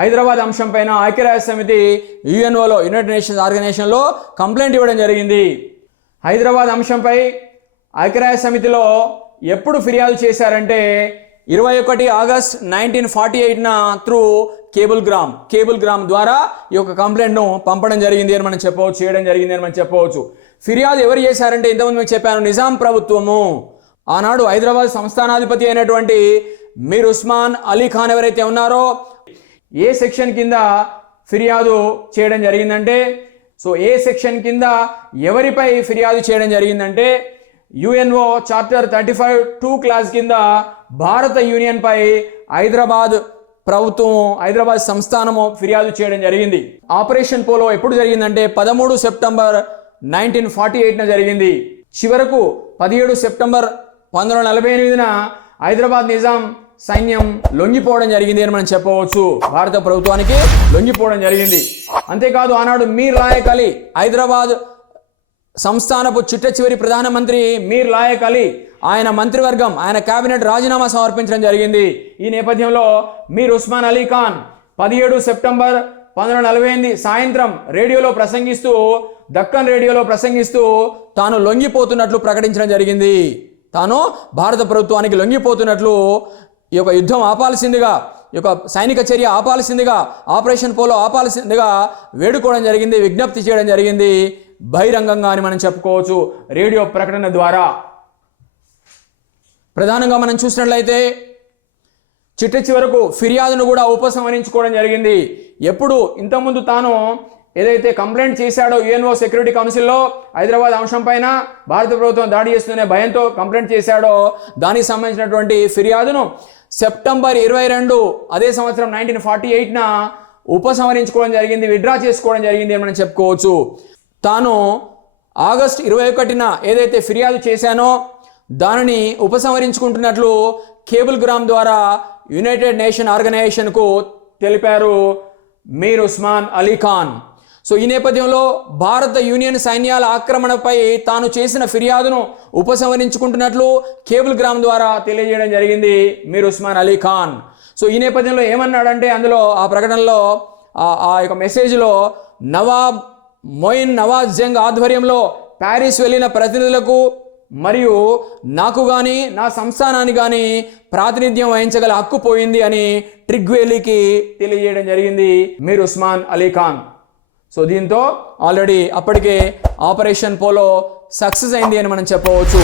హైదరాబాద్ అంశం పైన ఐక్యరాజ్య సమితి యుఎన్ఓలో యునైటెడ్ నేషన్స్ ఆర్గనైజేషన్లో కంప్లైంట్ ఇవ్వడం జరిగింది. హైదరాబాద్ అంశంపై ఐక్యరాజ్య సమితిలో ఎప్పుడు ఫిర్యాదు చేశారంటే 21 ఆగస్ట్ 1948 త్రూ కేబుల్ గ్రామ్ ద్వారా ఈ యొక్క కంప్లైంట్ను పంపడం జరిగింది అని మనం చెప్పవచ్చు, చేయడం జరిగింది అని మనం చెప్పవచ్చు. ఫిర్యాదు ఎవరు చేశారంటే ఇంతకుముందు మీకు చెప్పాను, నిజాం ప్రభుత్వము. ఆనాడు హైదరాబాద్ సంస్థానాధిపతి అయినటువంటి మీర్ ఉస్మాన్ అలీ ఖాన్ ఎవరైతే ఉన్నారో ఏ సెక్షన్ కింద ఫిర్యాదు చేయడం జరిగిందంటే, ఏ సెక్షన్ కింద ఎవరిపై ఫిర్యాదు చేయడం జరిగిందంటే యుఎన్ఓ చార్టర్ 35(2) క్లాస్ కింద భారత యూనియన్ పై హైదరాబాద్ ప్రభుత్వం, హైదరాబాద్ సంస్థానము ఫిర్యాదు చేయడం జరిగింది. ఆపరేషన్ పోలో ఎప్పుడు జరిగిందంటే 13 సెప్టెంబర్ 1948 జరిగింది. చివరకు 17 సెప్టెంబర్ 1948 హైదరాబాద్ నిజాం సైన్యం లొంగిపోవడం జరిగింది అని మనం చెప్పవచ్చు. భారత ప్రభుత్వానికి లొంగిపోవడం జరిగింది. అంతేకాదు ఆనాడు మీర్ లాయక్ అలీ, హైదరాబాద్ సంస్థానపు చిట్ట చివరి ప్రధానమంత్రి మీర్ లాయక్ అలీ, ఆయన మంత్రివర్గం, ఆయన కేబినెట్ రాజీనామా సమర్పించడం జరిగింది. ఈ నేపథ్యంలో మీర్ ఉస్మాన్ అలీ ఖాన్ 17 సెప్టెంబర్ 1948 సాయంత్రం రేడియోలో ప్రసంగిస్తూ, దక్కన్ రేడియోలో ప్రసంగిస్తూ తాను లొంగిపోతున్నట్లు ప్రకటించడం జరిగింది. తాను భారత ప్రభుత్వానికి లొంగిపోతున్నట్లు, ఈ యొక్క యుద్ధం ఆపాల్సిందిగా, ఈ యొక్క సైనిక చర్య ఆపాల్సిందిగా, ఆపరేషన్ పోలో ఆపాల్సిందిగా వేడుకోవడం జరిగింది, విజ్ఞప్తి చేయడం జరిగింది బహిరంగంగా అని మనం చెప్పుకోవచ్చు రేడియో ప్రకటన ద్వారా. ప్రధానంగా మనం చూసినట్లయితే చిట్ట చివరకు ఫిర్యాదును కూడా ఉపసంహరించుకోవడం జరిగింది. ఎప్పుడు ఇంతకుముందు తాను ఏదైతే కంప్లైంట్ చేశాడో యుఎన్ఓ సెక్యూరిటీ కౌన్సిల్లో హైదరాబాద్ అంశం పైన భారత ప్రభుత్వం దాడి చేస్తుందనే భయంతో కంప్లైంట్ చేశాడో దానికి సంబంధించినటువంటి ఫిర్యాదును సెప్టెంబర్ 22 అదే సంవత్సరం 1948 ఉపసంహరించుకోవడం జరిగింది, విత్డ్రా చేసుకోవడం జరిగింది అని మనం చెప్పుకోవచ్చు. తాను ఆగస్ట్ 21 ఏదైతే ఫిర్యాదు చేశానో దానిని ఉపసంహరించుకుంటున్నట్లు కేబుల్ గ్రామ్ ద్వారా యునైటెడ్ నేషన్ ఆర్గనైజేషన్కు తెలిపారు మీర్ ఉస్మాన్ అలీ ఖాన్. ఈ నేపథ్యంలో భారత యూనియన్ సైన్యాల ఆక్రమణపై తాను చేసిన ఫిర్యాదును ఉపసంహరించుకుంటున్నట్లు కేబుల్ గ్రామ్ ద్వారా తెలియజేయడం జరిగింది మీర్ ఉస్మాన్ అలీ ఖాన్. ఈ నేపథ్యంలో ఏమన్నాడంటే అందులో ఆ ప్రకటనలో ఆ యొక్క మెసేజ్లో నవాబ్ మొయిన్ నవాజ్ జంగ్ ఆధ్వర్యంలో ప్యారిస్ వెళ్ళిన ప్రతినిధులకు మరియు నాకు కానీ నా సంస్థానాన్ని కానీ ప్రాతినిధ్యం వహించగల హక్కు పోయింది అని ట్రిగ్వేలీకి తెలియజేయడం జరిగింది మీర్ ఉస్మాన్ అలీ ఖాన్. దీంతో ఆల్రెడీ అప్పటికే ఆపరేషన్ పోలో సక్సెస్ అయింది అని మనం చెప్పవచ్చు.